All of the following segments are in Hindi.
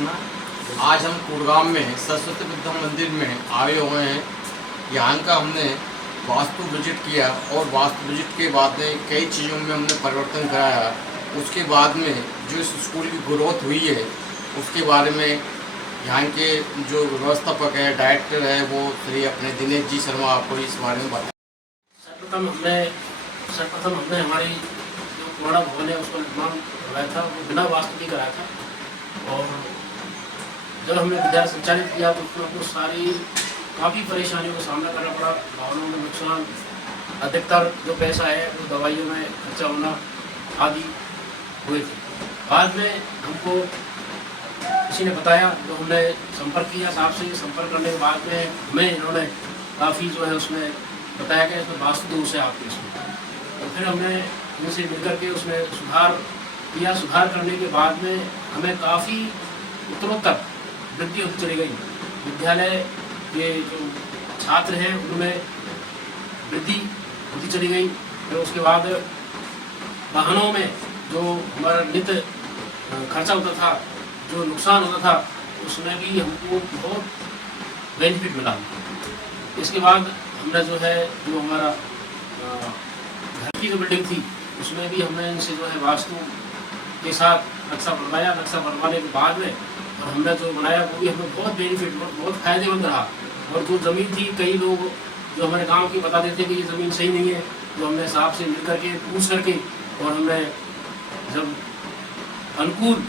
कृष्णा। आज हम कुड़गाम में सरस्वती विद्या मंदिर में आए हुए हैं। यहाँ का हमने वास्तु विजिट किया और वास्तु विजिट के बाद में कई चीज़ों में हमने परिवर्तन कराया। उसके बाद में जो इस स्कूल की ग्रोथ हुई है उसके बारे में यहाँ के जो व्यवस्थापक है, डायरेक्टर है, वो श्री अपने दिनेश जी शर्मा आपको इस बारे में बताया। सर्वप्रथम हमने हमारी जो पुराना भवन है उसका निर्माण करवाया था, वो बिना वास्तु की कराया था। और जब हमने विद्यालय संचालित किया तो उसमें हमको काफ़ी परेशानियों का सामना करना पड़ा। भवनों में नुकसान, अधिकतर जो पैसा है वो दवाइयों में खर्चा होना आदि हुए थे। बाद में हमको किसी ने बताया, तो हमने संपर्क किया साहब से। संपर्क करने के बाद में हमें इन्होंने काफ़ी जो है उसमें बताया कि इसमें वास्तु दोष है आपके इसमें। तो फिर हमने इनसे मिलकर के उसमें सुधार किया। सुधार करने के बाद में हमें काफ़ी उत्तरोत्तर वृद्धि होती चली गई। विद्यालय के जो छात्र हैं उनमें वृद्धि होती चली गई। फिर उसके बाद वाहनों में जो हमारा नित्य खर्चा होता था, जो नुकसान होता था, उसमें भी हमको बहुत बेनिफिट मिला। इसके बाद हमने जो है जो हमारा घर की जो बिल्डिंग थी उसमें भी हमने इनसे जो है वास्तु के साथ नक्शा बनवाया। नक्शा बनवाने के बाद में और हमने जो बनाया वो भी हमें बहुत बेनिफिट, बहुत फ़ायदेमंद रहा। और जो ज़मीन थी, कई लोग जो हमारे गांव के बता देते कि ये ज़मीन सही नहीं है, तो हमने साहब से मिल करके पूछ करके और हमने जब अनुकूल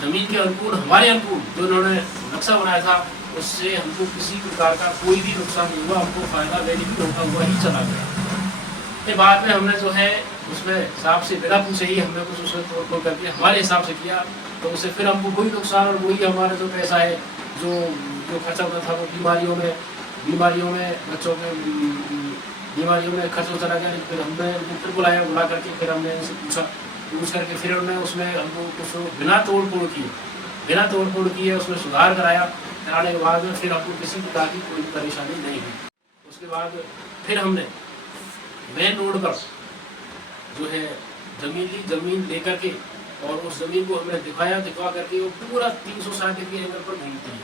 ज़मीन के अनुकूल, हमारे अनुकूल जो उन्होंने नक्शा बनाया था, उससे हमको किसी प्रकार का कोई भी नुकसान नहीं हुआ। हमको फ़ायदा बेनिफिट होता हुआ ही चला गया। फिर बाद में हमने जो है उसमें साहब से बिना पूछे ही हमने कुछ उसमें तोड़ फोड़ करके हमारे हिसाब से किया, तो उससे फिर हमको कोई नुकसान और वही हमारा जो पैसा है जो खर्चा होता था वो बीमारियों में बच्चों के बीमारियों में खर्च हो चला गया। फिर हमने फिर बुला करके फिर हमने उनसे पूछ करके फिर उन्होंने उसमें हमको कुछ बिना तोड़ फोड़ किए उसमें सुधार कराने के बाद में फिर हमको किसी प्रकार की कोई परेशानी नहीं हुई। उसके बाद फिर हमने मेन रोड पर जो है ज़मीन लेकर के और उस ज़मीन को हमने दिखवा करके वो पूरा 360 डिग्री एंगल पर घूमती है।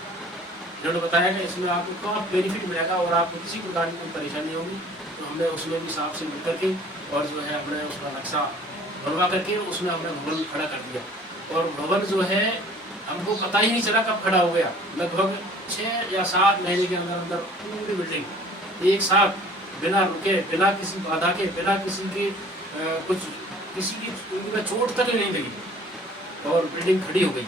इन्होंने बताया कि इसमें आपको काफ़ी बेनिफिट मिलेगा और आपको किसी प्रकार की कोई परेशानी होगी। तो हमने उसमें भी साहब से मिल करके और जो है हमने उसका नक्शा बनवा करके उसमें हमने भवन खड़ा कर दिया। और भवन जो है हमको पता ही नहीं चला कब खड़ा हो गया। लगभग 6 या 7 महीने के अंदर पूरी बिल्डिंग एक साथ बिना रुके, बिना किसी बाधा के, बिना किसी की चोट तक नहीं लगी और बिल्डिंग खड़ी हो गई।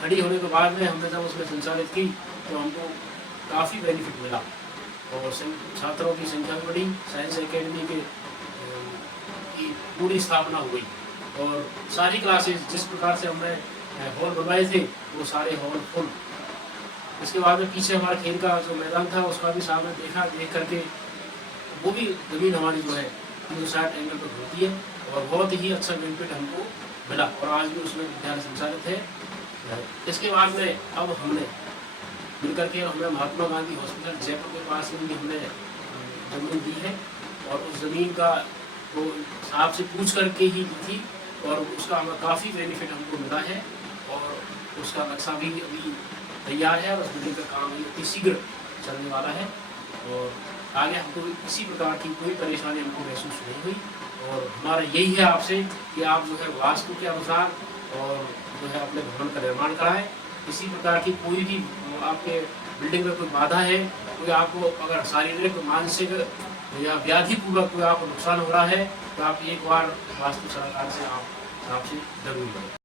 खड़ी होने के बाद में हमने जब उसमें संचालित की तो हमको काफ़ी बेनिफिट मिला और छात्रों की संख्या भी बढ़ी। साइंस एकेडमी की पूरी स्थापना हो गई और सारी क्लासेस जिस प्रकार से हमने हॉल बनवाए थे वो सारे हॉल फुल। इसके बाद में पीछे हमारा खेल का जो मैदान था उसका भी सामने देख करके वो भी ज़मीन हमारी जो है 360 एंगल पर होती है और बहुत ही अच्छा बेनिफिट हमको मिला और आज भी उसमें विद्यालय संचालित है। इसके बाद में अब हमने मिलकर के हमने महात्मा गांधी हॉस्पिटल जयपुर के पास में भी हमने ज़मीन दी है और उस ज़मीन का वो साहब से पूछ करके ही दी थी और उसका हमें काफ़ी बेनिफिट हमको मिला है और उसका नक्शा भी अभी तैयार है और उस बिल्डिंग का काम भी अति शीघ्र चलने वाला है और आगे हमको किसी प्रकार की कोई परेशानी हमको महसूस नहीं हुई। और हमारा यही है आपसे कि आप जो है वास्तु के अनुसार और जो है अपने भवन का निर्माण कराएं। किसी प्रकार की कोई भी आपके बिल्डिंग में कोई बाधा है, कोई आपको अगर शारीरिक, मानसिक या व्याधिपूर्वक कोई आपको नुकसान हो रहा है तो आप एक बार वास्तु सलाहकार से आप आपसे जरूर मिलें।